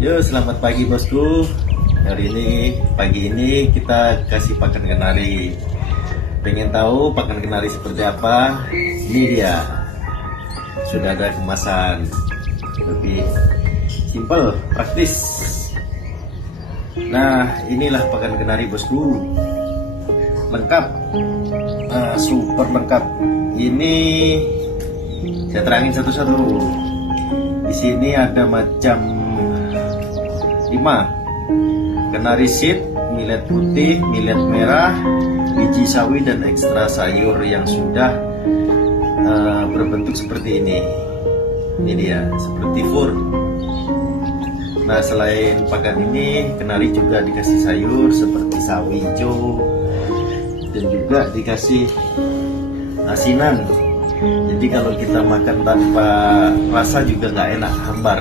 Yo, selamat pagi bosku. Pagi ini kita kasih pakan kenari. Pengen tahu pakan kenari seperti apa? Ini dia. Sudah ada kemasan. Lebih simple, praktis. Nah, inilah pakan kenari bosku. Lengkap. Super lengkap. Ini saya terangin satu-satu. Di sini ada macam 5 kenari seed, millet putih, millet merah, biji sawi dan ekstra sayur yang sudah berbentuk seperti ini. Ini dia, seperti fur. Nah, selain pakan ini, kenari juga dikasih sayur seperti sawi hijau dan juga dikasih asinan. Jadi kalau kita makan tanpa rasa juga nggak enak, hambar.